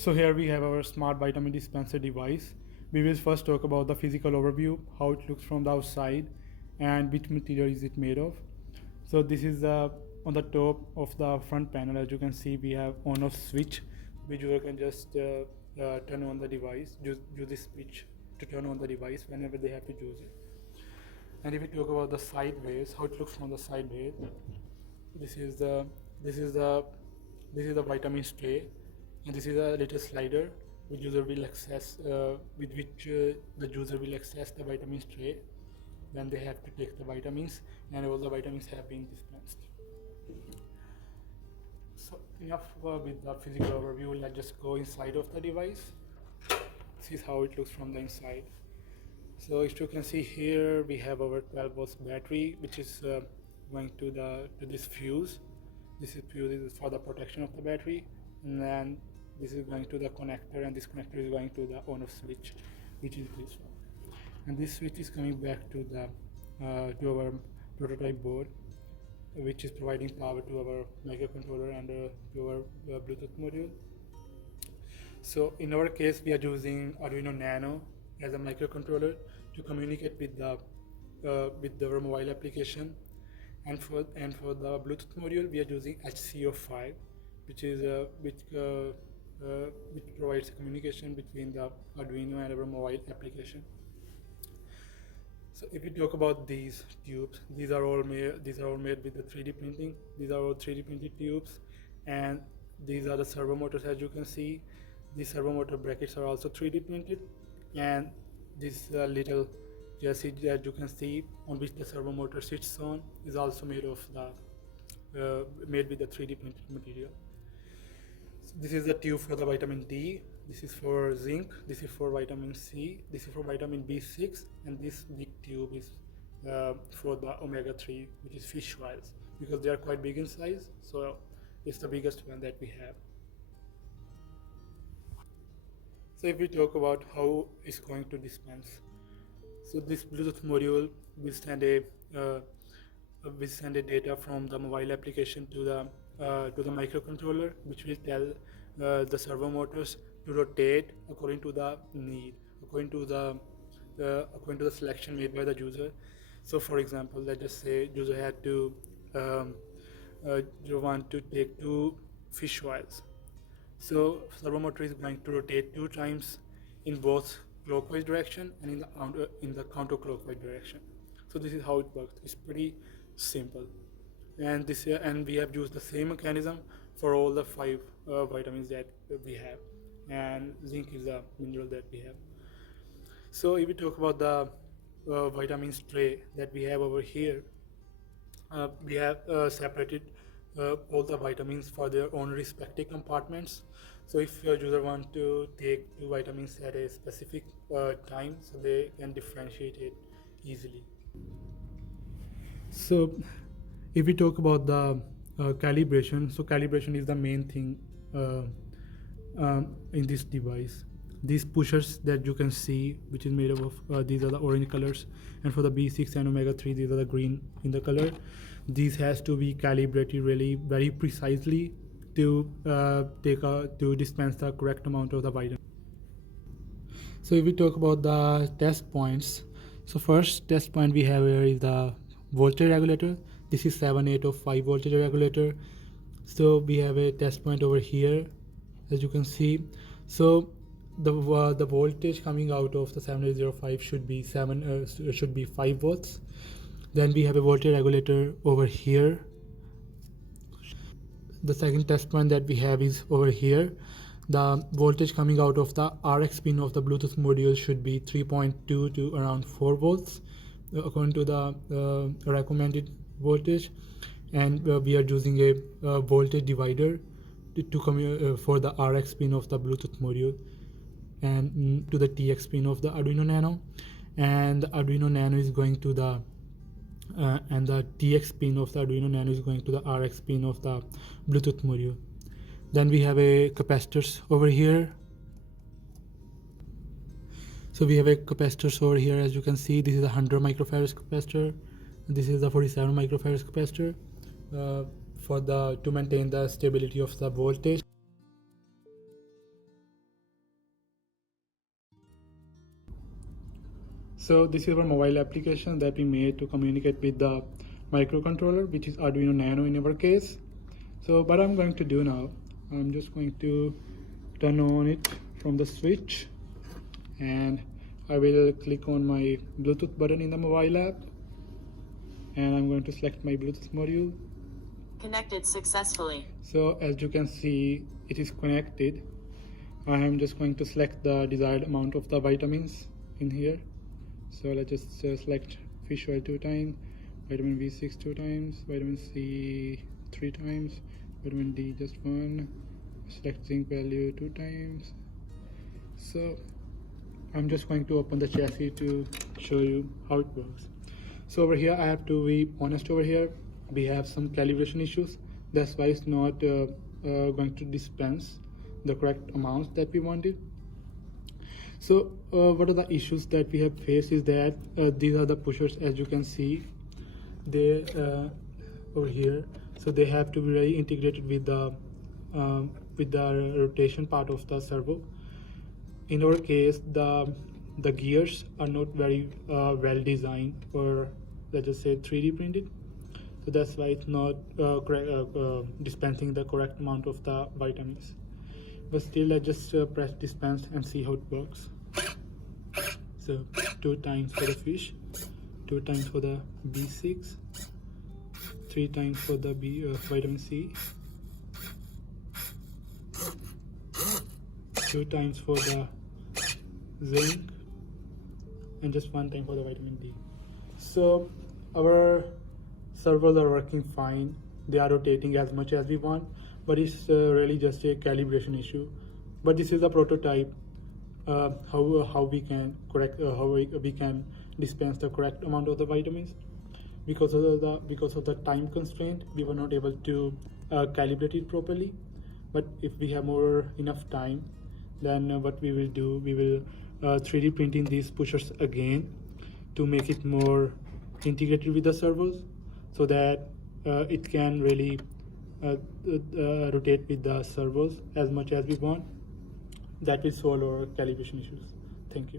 So here we have our smart vitamin dispenser device. We will first talk about the physical overview, how it looks from the outside, and which material is it made of. So this is on the top of the front panel. As you can see, we have on-off switch, which you can just turn on the device. Use this switch to turn on the device whenever they have to use it. And if we talk about the sideways, how it looks from the sideways, this is the this is the this is the vitamin tray, and this is a little slider which user will access with which the user will access the vitamin tray when they have to take the vitamins, and all the vitamins have been dispensed. So enough with the physical overview. Let's just go inside of the device. This is how it looks from the inside. So as you can see here, we have our 12 volts battery, which is going to this fuse. This is fuse is for the protection of the battery, and then this is going to the connector, and this connector is going to the on-off switch, which is this one. And this switch is coming back to the to our prototype board, which is providing power to our microcontroller and to our Bluetooth module. So in our case, we are using Arduino Nano as a microcontroller to communicate with our mobile application, and for the Bluetooth module, we are using HCO5, which is which provides communication between the Arduino and our mobile application. So if we talk about these tubes, these are all made with the 3D printing. These are all 3D printed tubes, and these are the servo motors. As you can see, these servo motor brackets are also 3D printed, and this little chassis that you can see on which the servo motor sits on is also made with the 3D printed material. So this is the tube for the vitamin D. This is for zinc. This is for vitamin C. This is for vitamin B6, and this big tube is for the omega-3, which is fish oils, because they are quite big in size. So it's the biggest one that we have. So if we talk about how it's going to dispense, so this Bluetooth module will send data from the mobile application to the microcontroller, which will tell the servo motors to rotate according to the need, according to the selection made by the user. So for example, let's just say user had to you want to take 2 fish oils. So servo motor is going to rotate 2 times in both clockwise direction and in the counterclockwise direction. So this is how it works. It's pretty simple, and we have used the same mechanism for all the 5 vitamins that we have, and zinc is a mineral that we have. So if we talk about the vitamins tray that we have over here, we have separated all the vitamins for their own respective compartments. So if your user want to take 2 vitamins at a specific time, so they can differentiate it easily. So if we talk about the calibration, so calibration is the main thing in this device. These pushers that you can see, which is made up of these are the orange colors, and for the B6 and omega-3, these are the green in the color. These has to be calibrated really very precisely to dispense the correct amount of the vitamin. So if we talk about the test points, so first test point we have here is the voltage regulator. This is 7/8 of 5 voltage regulator. So we have a test point over here, as you can see. So the voltage coming out of the 7805 should be 5 volts. Then we have a voltage regulator over here. The second test point that we have is over here. The voltage coming out of the RX pin of the Bluetooth module should be 3.2 to around 4 volts according to the recommended voltage, and we are using a voltage divider for the RX pin of the Bluetooth module and to the TX pin of the Arduino Nano, and the Arduino Nano is going to the and the TX pin of the Arduino Nano is going to the RX pin of the Bluetooth module. Then we have a capacitors over here. So we have a capacitors over here. As you can see, this is a 100 microfarads capacitor. This is the 47 microfarads capacitor to maintain the stability of the voltage. So this is our mobile application that we made to communicate with the microcontroller, which is Arduino Nano in our case. So what I'm going to do now, I'm just going to turn on it from the switch, and I will click on my Bluetooth button in the mobile app, and I'm going to select my Bluetooth module. Connected successfully. So as you can see, it is connected. I am just going to select the desired amount of the vitamins in here. So let's just select fish oil 2 times, vitamin B6 2 times, vitamin C 3 times, vitamin D just 1, select zinc value 2 times. So I'm just going to open the chassis to show you how it works. So over here, I have to be honest over here, we have some calibration issues. That's why it's not going to dispense the correct amounts that we wanted. So what are the issues that we have faced is that these are the pushers, as you can see, they over here. So they have to be very integrated with the rotation part of the servo. In our case, the gears are not very well designed, or let's just say 3D printed. So that's why it's not dispensing the correct amount of the vitamins. But still, let's just press dispense and see how it works. So 2 times for the fish, 2 times for the B6, 3 times for the vitamin C, 2 times for the zinc, and just 1 time for the vitamin D. So our servers are working fine. They are rotating as much as we want, but it's really just a calibration issue. But this is a prototype. How we can we can dispense the correct amount of the vitamins. Because of the time constraint, we were not able to calibrate it properly. But if we have enough time, then what we will do, we will 3D printing these pushers again to make it more integrated with the servos, so that it can really rotate with the servos as much as we want. That will solve our calibration issues. Thank you.